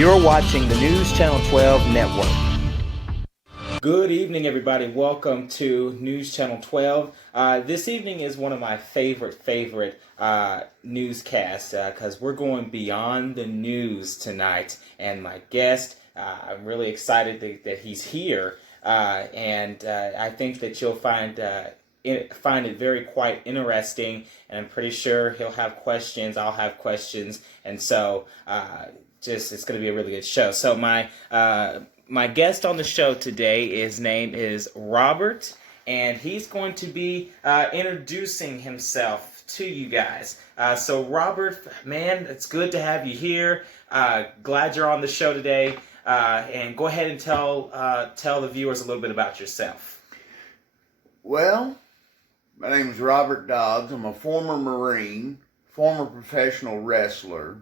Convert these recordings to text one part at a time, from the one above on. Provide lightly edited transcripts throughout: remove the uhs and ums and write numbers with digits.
You're watching the News Channel 12 Network. Good evening, everybody. Welcome to News Channel 12. This evening is one of my favorite newscasts because we're going beyond the news tonight. And my guest, I'm really excited that he's here. And I think that you'll find it very quite interesting. And I'm pretty sure he'll have questions. I'll have questions. And so it's going to be a really good show. So my guest on the show today, his name is Robert, and he's going to be introducing himself to you guys. So Robert, man, it's good to have you here. Glad you're on the show today. And go ahead and tell the viewers a little bit about yourself. Well, my name is Robert Dobbs. I'm a former Marine, former professional wrestler.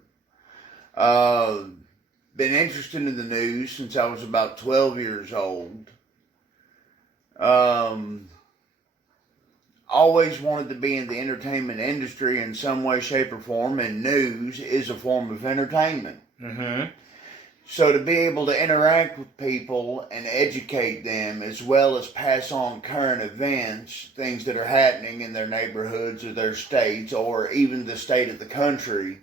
Been interested in the news since I was about 12 years old. Always wanted to be in the entertainment industry in some way, shape, or form, and news is a form of entertainment. Mm-hmm. So to be able to interact with people and educate them, as well as pass on current events, things that are happening in their neighborhoods or their states, or even the state of the country,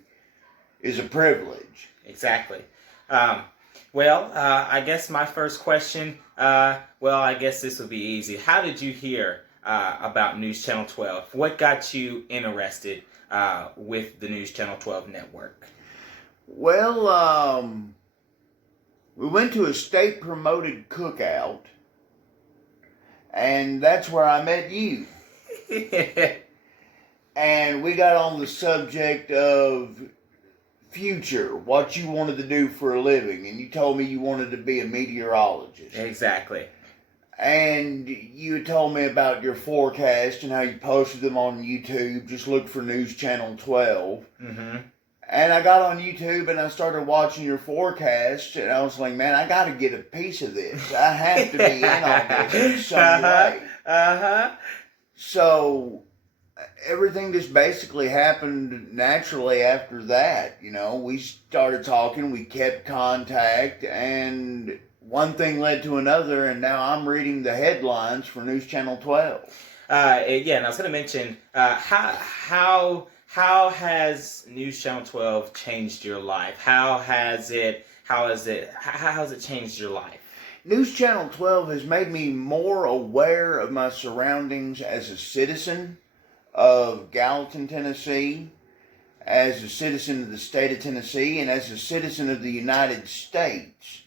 is a privilege. Exactly. I guess my first question, I guess this would be easy. How did you hear about News Channel 12? What got you interested with the News Channel 12 network? Well, we went to a state-promoted cookout, and that's where I met you. And we got on the subject of future, what you wanted to do for a living, and you told me you wanted to be a meteorologist. Exactly. And you told me about your forecast and how you posted them on YouTube. Just look for News Channel 12. Mm-hmm. And I got on YouTube and I started watching your forecast, and I was like, man, I got to get a piece of this. I have to be in on this in some way. So everything just basically happened naturally after that. You know, we started talking, we kept contact, and one thing led to another, and now I'm reading the headlines for News Channel 12. And I was going to mention, how has News Channel 12 changed your life? How has it changed your life? News Channel 12 has made me more aware of my surroundings as a citizen of Gallatin, Tennessee, as a citizen of the state of Tennessee, and as a citizen of the United States.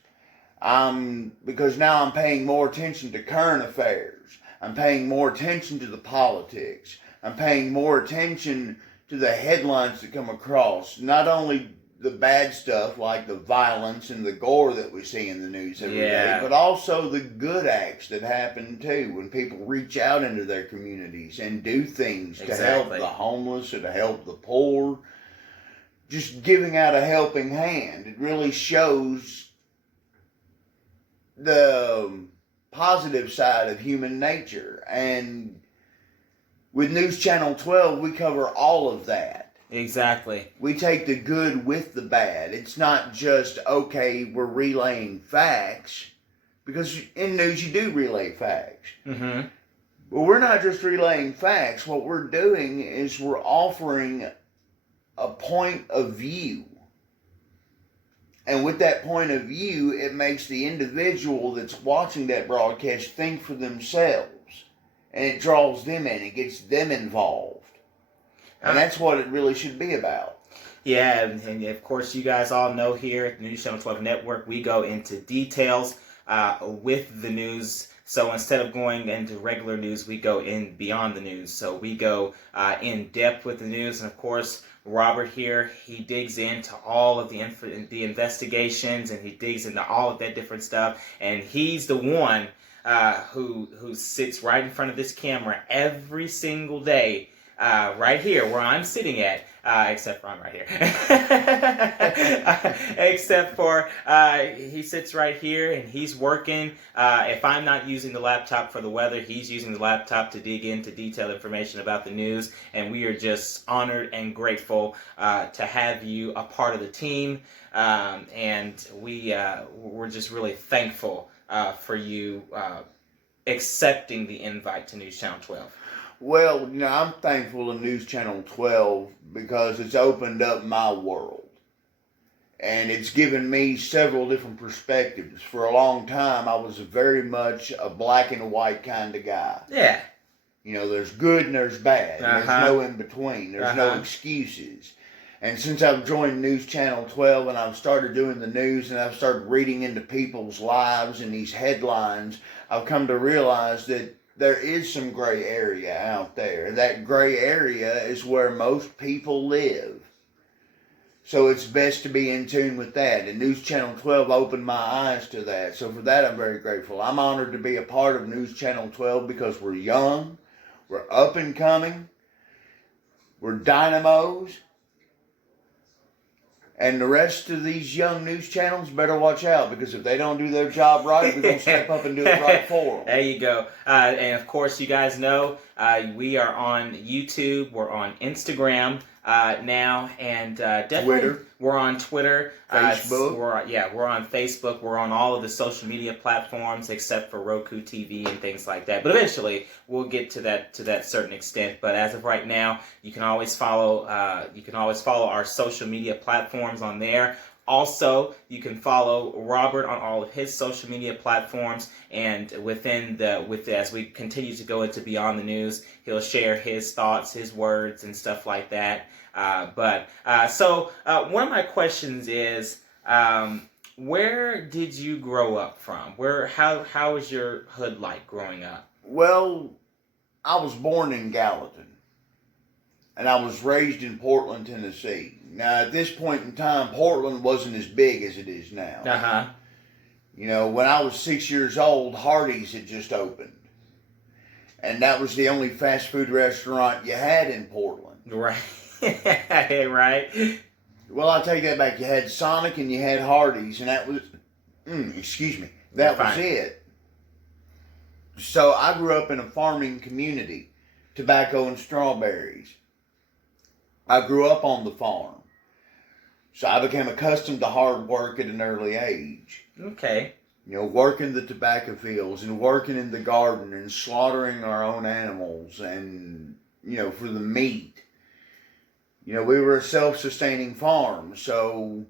Because now I'm paying more attention to current affairs. I'm paying more attention to the politics. I'm paying more attention to the headlines that come across. Not only the bad stuff like the violence and the gore that we see in the news every day, but also the good acts that happen too, when people reach out into their communities and do things to help the homeless or to help the poor. Just giving out a helping hand. It really shows the positive side of human nature. And with News Channel 12, we cover all of that. Exactly. We take the good with the bad. It's not just, okay, we're relaying facts, because in news you do relay facts. Mm-hmm. But we're not just relaying facts. What we're doing is we're offering a point of view. And with that point of view, it makes the individual that's watching that broadcast think for themselves. And it draws them in. It gets them involved. And that's what it really should be about. Yeah, and of course you guys all know here at the News Channel 12 Network, we go into details with the news. So instead of going into regular news, we go in beyond the news. So we go in depth with the news. And of course, Robert here, he digs into all of the investigations, and he digs into all of that different stuff. And he's the one who sits right in front of this camera every single day right here where I'm sitting at. Except for I'm right here. Except for he sits right here and he's working. If I'm not using the laptop for the weather, he's using the laptop to dig into detailed information about the news. And we are just honored and grateful to have you a part of the team. And we're just really thankful for you accepting the invite to News Channel 12. Well, I'm thankful to News Channel 12 because it's opened up my world. And it's given me several different perspectives. For a long time, I was very much a black and white kind of guy. Yeah. There's good and there's bad. And there's no in between. There's no excuses. And since I've joined News Channel 12 and I've started doing the news and I've started reading into people's lives and these headlines, I've come to realize that there is some gray area out there. That gray area is where most people live. So it's best to be in tune with that. And News Channel 12 opened my eyes to that. So for that, I'm very grateful. I'm honored to be a part of News Channel 12 because we're young, we're up and coming, we're dynamos. And the rest of these young news channels better watch out, because if they don't do their job right, we're going to step up and do it right for them. There you go. And of course, you guys know we are on YouTube. We're on Instagram now, and definitely Twitter. We're on Twitter. Facebook. We're on Facebook. We're on all of the social media platforms except for Roku TV and things like that. But eventually, we'll get to that certain extent. But as of right now, you can always follow our social media platforms on there. Also, you can follow Robert on all of his social media platforms, and as we continue to go into Beyond the News, he'll share his thoughts, his words, and stuff like that. So one of my questions is, where did you grow up from? How was your hood like growing up? Well, I was born in Gallatin, and I was raised in Portland, Tennessee. Now, at this point in time, Portland wasn't as big as it is now. Uh-huh. When I was 6 years old, Hardee's had just opened. And that was the only fast food restaurant you had in Portland. Right. Right. Well, I take that back. You had Sonic and you had Hardee's, and that was, that was it. So I grew up in a farming community, tobacco and strawberries. I grew up on the farm. So I became accustomed to hard work at an early age. Okay. Working the tobacco fields and working in the garden and slaughtering our own animals and, for the meat. We were a self-sustaining farm. So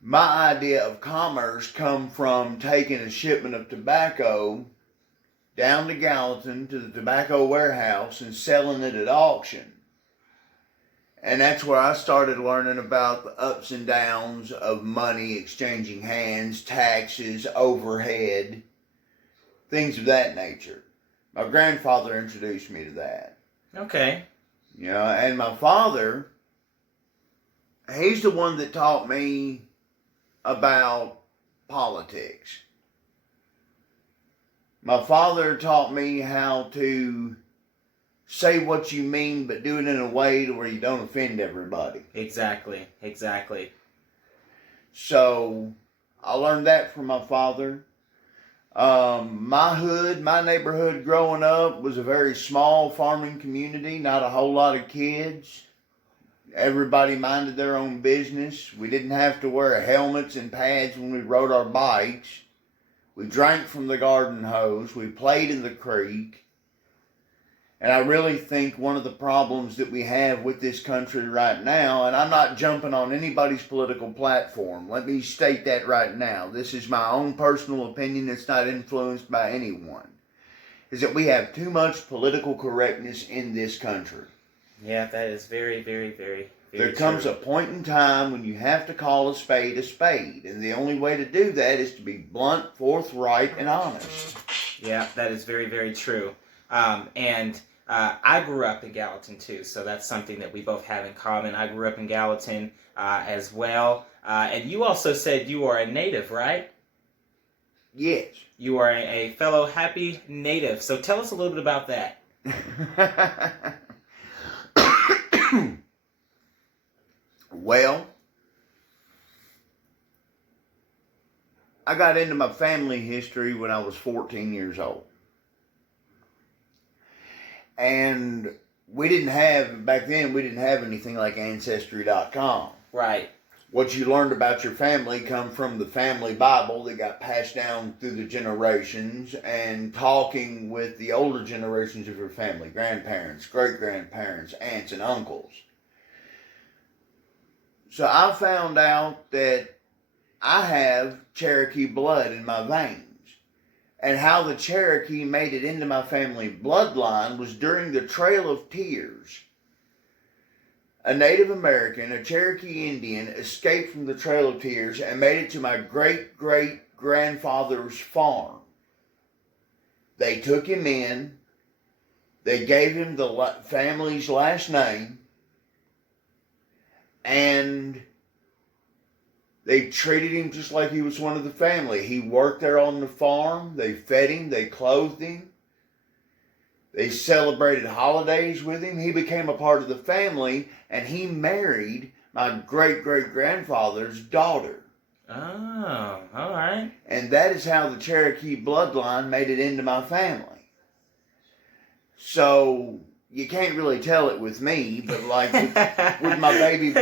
my idea of commerce come from taking a shipment of tobacco down to Gallatin to the tobacco warehouse and selling it at auction. And that's where I started learning about the ups and downs of money exchanging hands, taxes, overhead, things of that nature. My grandfather introduced me to that. Okay. And my father, he's the one that taught me about politics. My father taught me how to say what you mean, but do it in a way to where you don't offend everybody. Exactly. So I learned that from my father. My neighborhood growing up was a very small farming community, not a whole lot of kids. Everybody minded their own business. We didn't have to wear helmets and pads when we rode our bikes. We drank from the garden hose. We played in the creek. And I really think one of the problems that we have with this country right now, and I'm not jumping on anybody's political platform, let me state that right now. This is my own personal opinion. It's not influenced by anyone. Is that we have too much political correctness in this country. Yeah, that is very, very, very, very There comes a point in time when you have to call a spade a spade. And the only way to do that is to be blunt, forthright, and honest. Yeah, that is very, very true. I grew up in Gallatin too, so that's something that we both have in common. I grew up in Gallatin as well. And you also said you are a native, right? Yes. You are a fellow happy native. So tell us a little bit about that. Well, I got into my family history when I was 14 years old. And back then, we didn't have anything like Ancestry.com. Right. What you learned about your family come from the family Bible that got passed down through the generations, and talking with the older generations of your family, grandparents, great-grandparents, aunts, and uncles. So I found out that I have Cherokee blood in my veins. And how the Cherokee made it into my family bloodline was during the Trail of Tears. A Native American, a Cherokee Indian, escaped from the Trail of Tears and made it to my great-great-grandfather's farm. They took him in. They gave him the family's last name. And they treated him just like he was one of the family. He worked there on the farm. They fed him. They clothed him. They celebrated holidays with him. He became a part of the family, and he married my great-great-grandfather's daughter. Oh, all right. And that is how the Cherokee bloodline made it into my family. So you can't really tell it with me, but like with my baby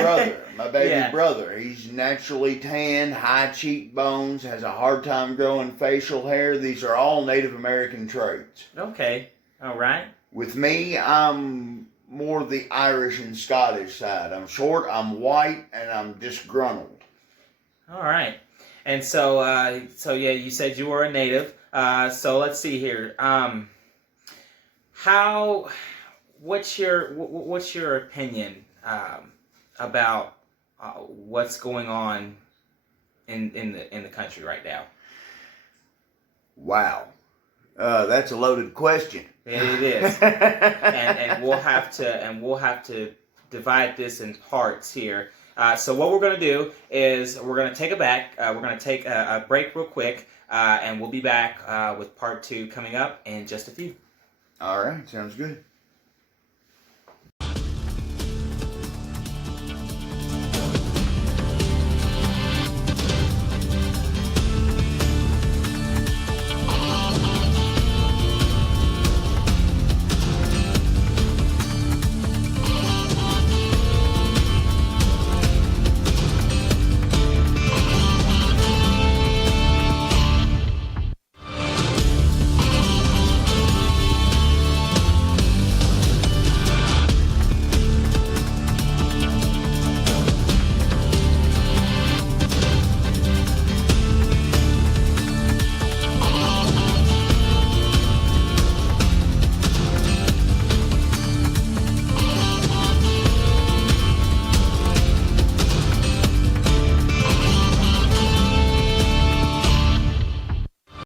brother, he's naturally tan, high cheekbones, has a hard time growing facial hair. These are all Native American traits. Okay, all right. With me, I'm more the Irish and Scottish side. I'm short, I'm white, and I'm disgruntled. All right. And so yeah, you said you were a native. So let's see here. What's your opinion about what's going on in the country right now? Wow, that's a loaded question. It is, and we'll have to divide this in parts here. So what we're going to do is we're going to take a break real quick, and we'll be back with part 2 coming up in just a few. All right, sounds good.